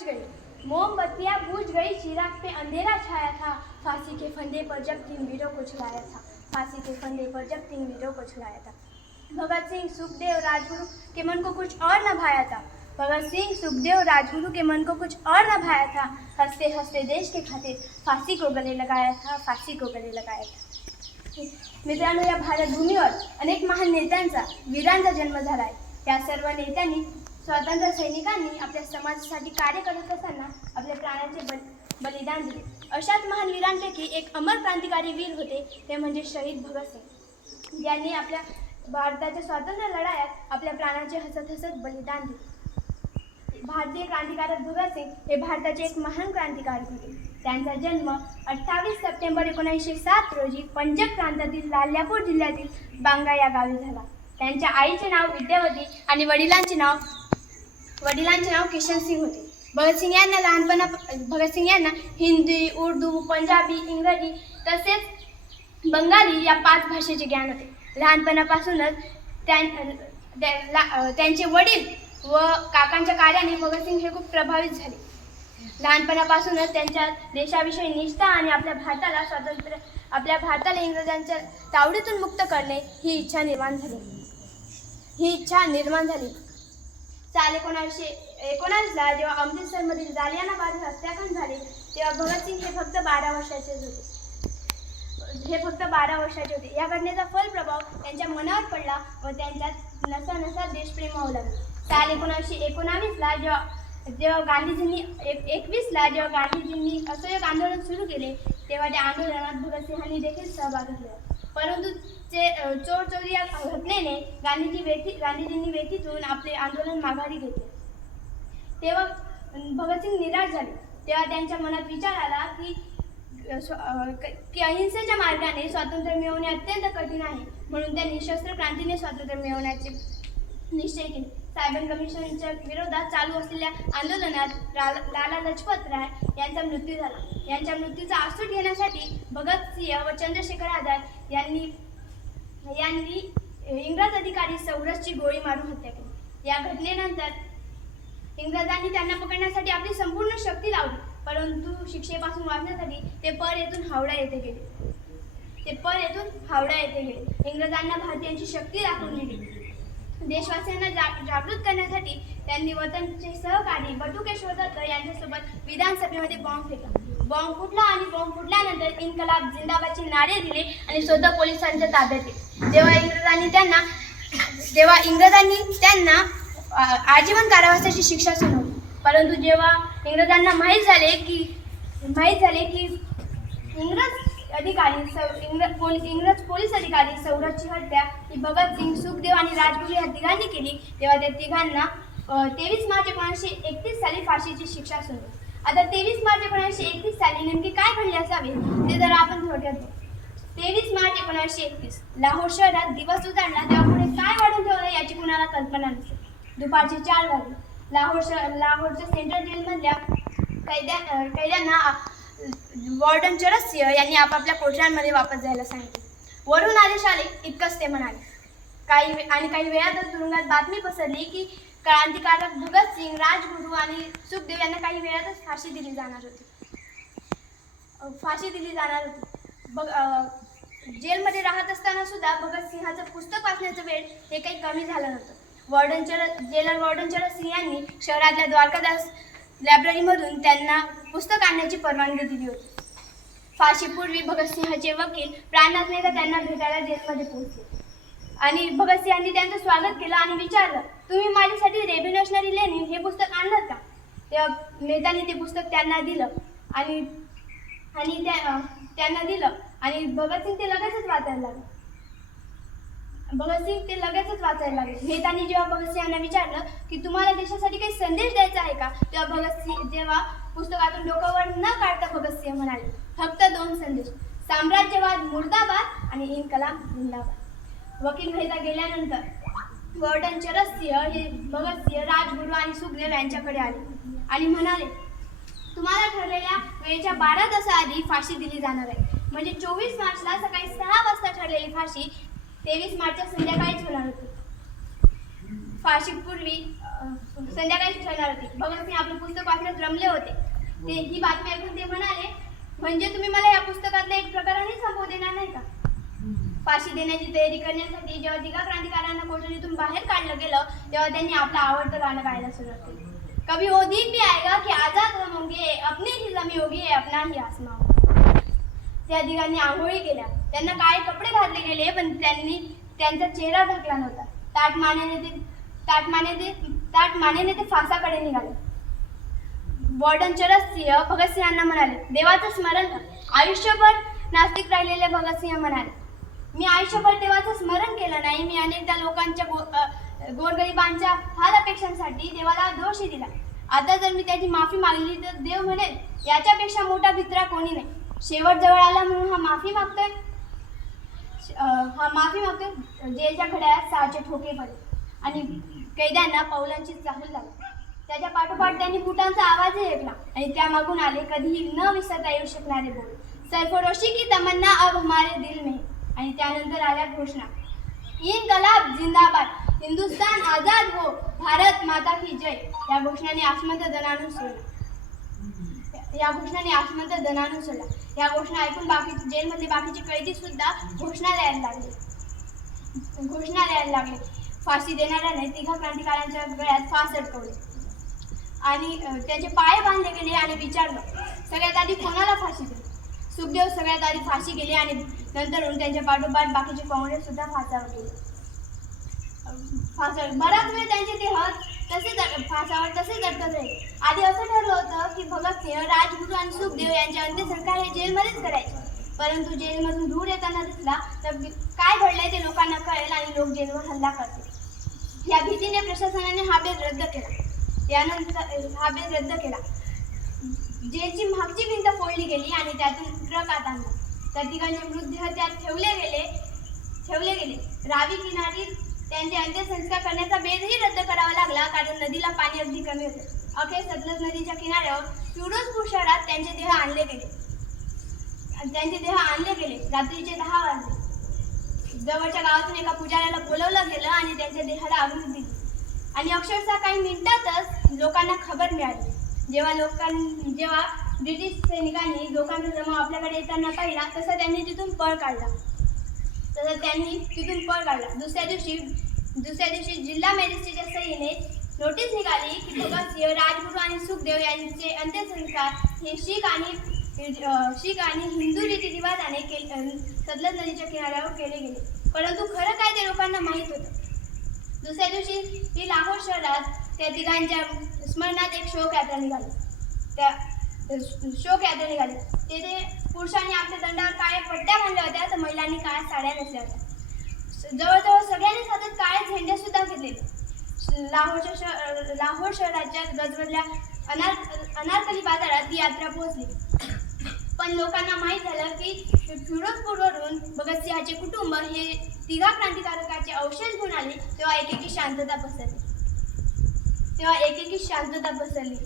गई मोमबत्तियां बुझ गई, चिराग पे अंधेरा छाया था। फांसी के फंदे पर जब तीनवीरों को छुड़ाया था, फांसी के फंदे पर जब तीनवीरों को छुड़ाया था। भगत सिंह सुखदेव राजगुरु के मन को कुछ और न भाया था। भगत सिंह सुखदेव राजगुरु के मन को कुछ और न भाया था। हंसते हंसते देश के खातिर फांसी को गले लगाया था, फांसी को गले लगाया था। मित्रांनो, या भारत भूमीवर अनेक महान नेत्यांचा, वीरांचा जन्म झाला आहे। या सर्व नेत्यांनी, स्वातंत्र्य सैनिकांनी आपल्या समाजासाठी कार्य करत असताना आपल्या प्राणाचे बलिदान दिले। अशाच महान वीरांपैकी एक अमर क्रांतिकारी वीर होते, ते म्हणजे शहीद भगत सिंग, यांनी आपल्या भारताच्या स्वातंत्र्य लढायात आपल्या प्राणाचे हसत हसत बलिदान दिले। भारतीय क्रांतिकारक भगत सिंग हे भारताचे एक महान क्रांतिकारक होते। त्यांचा जन्म 28 सप्टेंबर 1907 रोजी पंजाब प्रांतातील लाल्यापूर जिल्ह्यातील बांगा या गावी झाला। त्यांच्या आईचे नाव विद्यावती आणि वडिलांचे नाव किशन सिंग होते। भगत सिंग यांना हिंदी, उर्दू, पंजाबी, इंग्रजी तसेच बंगाली या 5 भाषेचे ज्ञान होते। लहानपणापासूनच त्यांचे वडील व काकांच्या कार्याने भगत सिंग हे खूप प्रभावित झाले। लहानपणापासूनच त्यांच्या देशाविषयी निष्ठा आणि आपल्या भारताला इंग्रजांच्या तावडीतून मुक्त करणे ही इच्छा निर्माण झाली। साल 1919ला जेव्हा अमृतसरमधील जालियानवाला बाग हत्याकांड झाले, तेव्हा भगत सिंग हे फक्त 12 वर्षाचे होते। या घटनेचा फलप्रभाव त्यांच्या मनावर पडला व त्यांच्यात नसा देशप्रेम होऊ लागले। साल 1919ला जेव्हा गांधीजींनी असहयोग आंदोलन सुरू केले, तेव्हा त्या आंदोलनात भगत सिंहांनी देखील सहभाग घेतला। परंतु चोरचोरी या घटनेने गांधीजींनी वेठीतून आपले आंदोलन माघारी घेतले। तेव्हा भगत सिंग निराश झाले। तेव्हा त्यांच्या मनात विचार आला की अहिंसेच्या मार्गाने स्वातंत्र्य मिळवणे अत्यंत कठीण आहे, म्हणून त्यांनी शस्त्र क्रांतीने स्वातंत्र्य मिळवण्याचे निश्चय केले। सायमन कमिशनच्या विरोधात चालू असलेल्या आंदोलनात लाला लजपत राय यांचा मृत्यू झाला। यांच्या मृत्यूचा आसूड घेण्यासाठी भगत सिंह व चंद्रशेखर आझाद यांनी इंग्रज अधिकारी सौरसची गोळी मारून हत्या केली। या घटनेनंतर इंग्रजांनी त्यांना पकडण्यासाठी आपली संपूर्ण शक्ती लावली, परंतु शिक्षेपासून वाचण्यासाठी ते पर येथून हावडा येथे गेले। इंग्रजांना भारतीयांची शक्ती दाखवून दिली। देशवासियांना जागृत करण्यासाठी त्यांनी वतनचे सहकारी बटुकेश्वर दत्त यांच्यासोबत विधानसभेमध्ये बॉम्ब फेकला। बॉम्ब फुटल्यानंतर इन्कलाब जिंदाबादचे नारे दिले आणि स्वतः पोलिसांच्या ताब्यात दिले। तेव्हा इंग्रजांनी त्यांना आजीवन कारावासाची शिक्षा सुनावली। परंतु जेव्हा इंग्रजांना माहीत झाले की इंग्रज पोलीस अधिकारी सौरभची हत्या ही भगत सिंग, सुखदेव आणि राजगुरू या तिघांनी केली, तेव्हा त्या तिघांना 23 मार्च 1931 साली फाशीची शिक्षा सुनावली। आता 23 मार्च 1931 साली नेमके काय घडले असावे ते जर आपण थोडक्यात बघू। 23 मार्च 1931 लाहोर शहरात दिवस उजाडला, तेव्हा पुढे काय वाढून ठेवलं याची कुणाला कल्पना नसेल। दुपारचे 4 वाजले। लाहोरच्या सेंट्रल जेलमधल्या कैद्यांना वॉर्डन चरस सिंह यांनी आपापल्या कोठड्यांमध्ये वापस जायला सांगितले। वरून आदेश आले इतकंच ते म्हणाले। काही वेळातच तुरुंगात बातमी पसरली की क्रांतिकारक भगत सिंग, राजगुरू आणि सुखदेव यांना काही वेळातच फाशी दिली जाणार होती। जेलमध्ये राहत असताना सुद्धा भगत सिंहाचं पुस्तक वाचण्याचं वेळ हे काही कमी झालं नव्हतं। जेलर वॉर्डन चरस सिंह यांनी शहरातल्या द्वारकादास लायब्ररीमधून त्यांना पुस्तक आणण्याची परवानगी दिली होती। फाशीपूर्वी भगत सिंहाचे वकील प्राणनाथ मेहता त्यांना भेटायला जेलमध्ये पोहोचले आणि भगत सिंहांनी त्यांचं स्वागत केलं आणि विचारलं, तुम्ही माझ्यासाठी रेव्होल्युशनरी लेनिन हे पुस्तक आणलं का? तेव्हा मेहतांनी ते पुस्तक त्यांना दिलं आणि भगत सिंग ते लगेचच वाचायला लागले। मेहतांनी जेव्हा भगत सिंहांना विचारलं की तुम्हाला देशासाठी काही संदेश द्यायचा आहे का, तेव्हा पुस्तकातून डोक्यावर न काढता भगत सिंह म्हणाले, फक्त 2 संदेश, साम्राज्यवाद मुर्दाबाद आणि इन्कलाब जिंदाबाद। वकील मेहता गेल्यानंतर वॉर्डन चरस सिंह हे भगत सिंह, राजगुरू आणि सुखदेव यांच्याकडे आले आणि म्हणाले, तुम्हाला ठरलेल्या वेळेच्या 12 तासाआधी फाशी दिली जाणार आहे। म्हणजे 24 मार्चला सकाळी 6 वाजता ठरलेली फाशी 23 मार्चच्या संध्याकाळीच होणार होती। फाशीपूर्वी संध्याकाळी ठरणार होती. भगतसिंग आपले पुस्तक वाचण्यात रमले होते. ही बातमी ऐकून ते म्हणाले, म्हणजे तुम्ही मला या पुस्तकातला एक प्रकाराने संपवू देणार नाही का? फाशी देण्याची तयारी करण्यासाठी जेव्हा तिघा क्रांतिकारकांना कोठडीतून बाहेर काढलं गेलं तेव्हा त्यांनी आपलं आवडतं गाणं गायला सुरुवात केली. कभी वो दिन भी आएगा की आजाद हम होंगे, अपनी ही जमी होगी अपना ही आसमां होगा. त्या तिघांनी आंघोळी केल्या. त्यांना काळे कपडे घातले गेले, पण त्यांनी त्यांचा चेहरा ढकला नव्हता. ताट मानेने ते फासाकडे निघाले. वॉर्डन चरसिंह भगतसिंहांना म्हणाले, देवाचं स्मरण कर. आयुष्यभर नास्तिक राहिलेले भगतसिंह म्हणाले, मी आयुष्यभर देवाचं स्मरण केलं नाही. मी अनेकदा लोकांच्या गोरगरिबांच्या फार अपेक्षांसाठी देवाला दोषही दिला. आता जर मी त्याची माफी मागली तर देव म्हणेल, याच्यापेक्षा मोठा भित्रा कोणी नाही. शेवट जवळ आला म्हणून हा माफी मागतोय. जेलच्या घड्याळात 6चे ठोके पडले आणि कैद्यांना पावलांची चाहूल लागली. त्याच्या पाठोपाठ त्यांनी बुटांचा आवाजही ऐकला आणि त्यामागून आले कधीही न विसरता येऊ शकणारे बोल, सरफरोशी की तमन्ना अब हमारे दिल में. आणि त्यानंतर आल्या घोषणा, इन्कलाब जिंदाबाद, हिंदुस्तान आजाद हो, भारत माता की जय. या घोषणाने आसमंत दणाणून सोडला. या घोषणा ऐकून जेलमधले बाकीचे कैदी सुद्धा घोषणा द्यायला लागले. फाशी देणाऱ्याने तिघा क्रांतिकारकांच्या गळ्यात फास अडकवले आणि त्याचे पाय बांधले गेले आणि विचारलं, सगळ्यात आधी कोणाला फाशी दिली? सुखदेव सगळ्यात आधी फाशी गेले आणि नंतर त्यांच्या पाठोपाठ बाकीचे काँग्रेस सुद्धा फासावर गेले. बराच वेळ त्यांचे देह फासावर तसेच अडकत राहिले. आधी असं ठरलं होतं की भगतसिंह, राजगुरू आणि सुखदेव यांचे अंत्यसंस्कार हे जेलमध्येच करायचे. परंतु जेलमधून दूर येताना दिसला तर काय घडलंय ते लोकांना कळेल आणि लोक जेलवर हल्ला करतील. या भीतीने प्रशासनाने हा बेत रद्द केला. जेलची मागची भिंत फोडली गेली आणि त्यातून ट्रक आत आणला. त्या तिघांचे मृतदेह त्यात ठेवले गेले. रावी किनारी त्यांचे अंत्यसंस्कार करण्याचा बेतही रद्द करावा लागला, कारण नदीला पाणी अगदी कमी होते. अखेर सतलज नदीच्या किनाऱ्यावर फिरोजपूर शहरात त्यांचे देह आणले गेले. रात्रीचे 10 वाजले. जवळच्या गावातून एका पुजाऱ्याला बोलवलं गेलं आणि त्यांच्या देहाला आहुती दिली आणि अक्षरशः काही मिनिटातच लोकांना खबर मिळाली. जेव्हा ब्रिटिश सैनिकांनी लोकांचा जमाव आपल्याकडे येताना पाहिला तसं त्यांनी तिथून पळ काढला. दुसऱ्या दिवशी जिल्हा मॅजिस्ट्रेटच्या सहीने नोटीस निघाली की भगतसिंह, राजगुरू आणि सुखदेव यांचे अंत्यसंस्कार हे शीख आणि हिंदू रीतिरिवाजाने सतलज नदीच्या किनाऱ्यावर केले गेले. परंतु खरं काय ते लोकांना माहीत होतं. दुसऱ्या दिवशी ही लाहोर शहरात त्या तिघांच्या स्मरणात एक शोकयात्रा निघाली. तेथे पुरुषांनी आपल्या दंडावर काळ्या पट्ट्या बांधल्या होत्या तर महिलांनी काळ्या साड्या नेसल्या होत्या. जवळजवळ सगळ्यांनी हातात काळे झेंडे सुद्धा घेतलेले. लाहोर शहराच्या गजबजल्या अनारकली बाजारात ती यात्रा पोहोचली. पण लोकांना माहीत झालं की फिरोजपूरवरून भगतसिंहाचे कुटुंब हे तिघा क्रांतिकारकाचे अवशेष घेऊन आले तेव्हा एकेकी शांतता पसरली.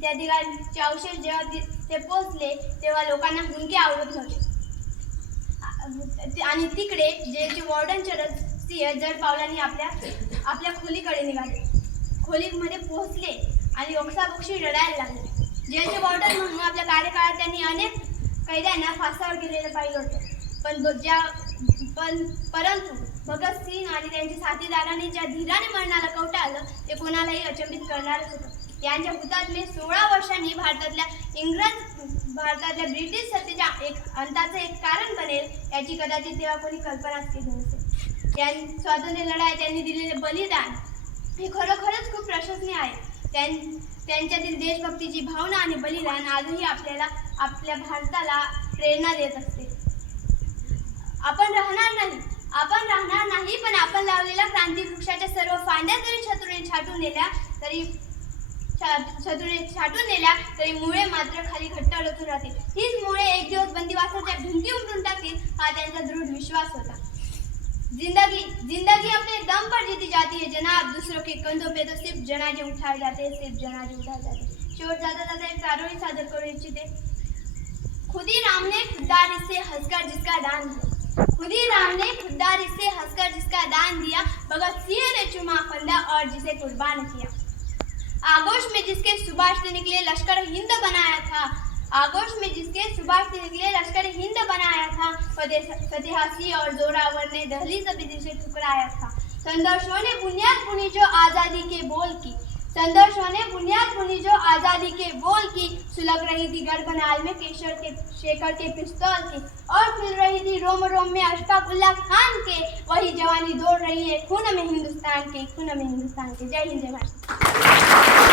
त्या तिघांचे अवशेष जेव्हा ते पोहोचले तेव्हा लोकांना हुंदके आवडत नव्हते आणि तिकडे जेलचे वॉर्डन चरसिंह जड पावलांनी आपल्या खोलीकडे निघाले. खोलीमध्ये पोहोचले आणि ओक्साबोक्शी रडायला लागले. जेलचे वॉर्डन म्हणून आपल्या कार्यकाळात त्यांनी अनेक कैद्यांना फासावर गेलेलं पाहिलं होतं. परंतु भगतसिंग आणि त्यांच्या साथीदारांनी ज्या धीराने मरणाला कवटाळलं ते कोणालाही अचंबित करणारच होतं. यांच्या हुतात्मे 16 वर्षांनी भारतातल्या ब्रिटिश सत्तेच्या अंताचं एक कारण बनेल याची कदाचित तेव्हा कोणी कल्पनाच केली नसेल. स्वातंत्र्य लढाईत त्यांनी दिलेले बलिदान हे खरोखरच खूप प्रशंसनीय आहे. त्यांच्यातील देशभक्तीची भावना आणि बलिदान आजही आपल्या भारताला प्रेरणा देत असते. आपण राहणार नाही पण आपण लावलेल्या क्रांती वृक्षाच्या सर्व फांद्या जरी शत्रूने छाटून नेल्या तरी मुळे मात्र खाली घट्ट रचून राहतील. हीच मुळे एक दिवस बंदिवासाच्या भिंती उमटून टाकतील हा त्यांचा दृढ विश्वास होता. जिंदगी अपने दम पर जीती जाती है जनाब, दूसरों के कंधों पे तो सिर्फ जनाजे उठाए जाते हैं. शेवट जाता एक चारोळी सादर करू इच्छिते. खुदी राम ने खुददारी से हंसकर जिसका दान दिया, भगत सिंह ने चुमा फंदा और जिसे कुर्बान किया. आगोश में जिसके सुभाष ने निकले लश्कर हिंद बनाया था, आगोश में जिसके सुभाष ने निकले लश्कर हिंद बनाया था, फतेहासी और जोरावर ने दहली जबीदी से ठुकराया था। संघर्षों ने बुनियाद बुनी जो आज़ादी के बोल की, संघर्षों ने बुनियाद बुनी जो आज़ादी के बोल की, सुलग रही थी गर्भनाल में शेखर के पिस्तौल की, और खिल रही थी रोम रोम में अशफाक उल्लाह खान के, वही जवानी दौड़ रही है खून में हिंदुस्तान के, खून में हिंदुस्तान के। जय हिंद, जय भारत।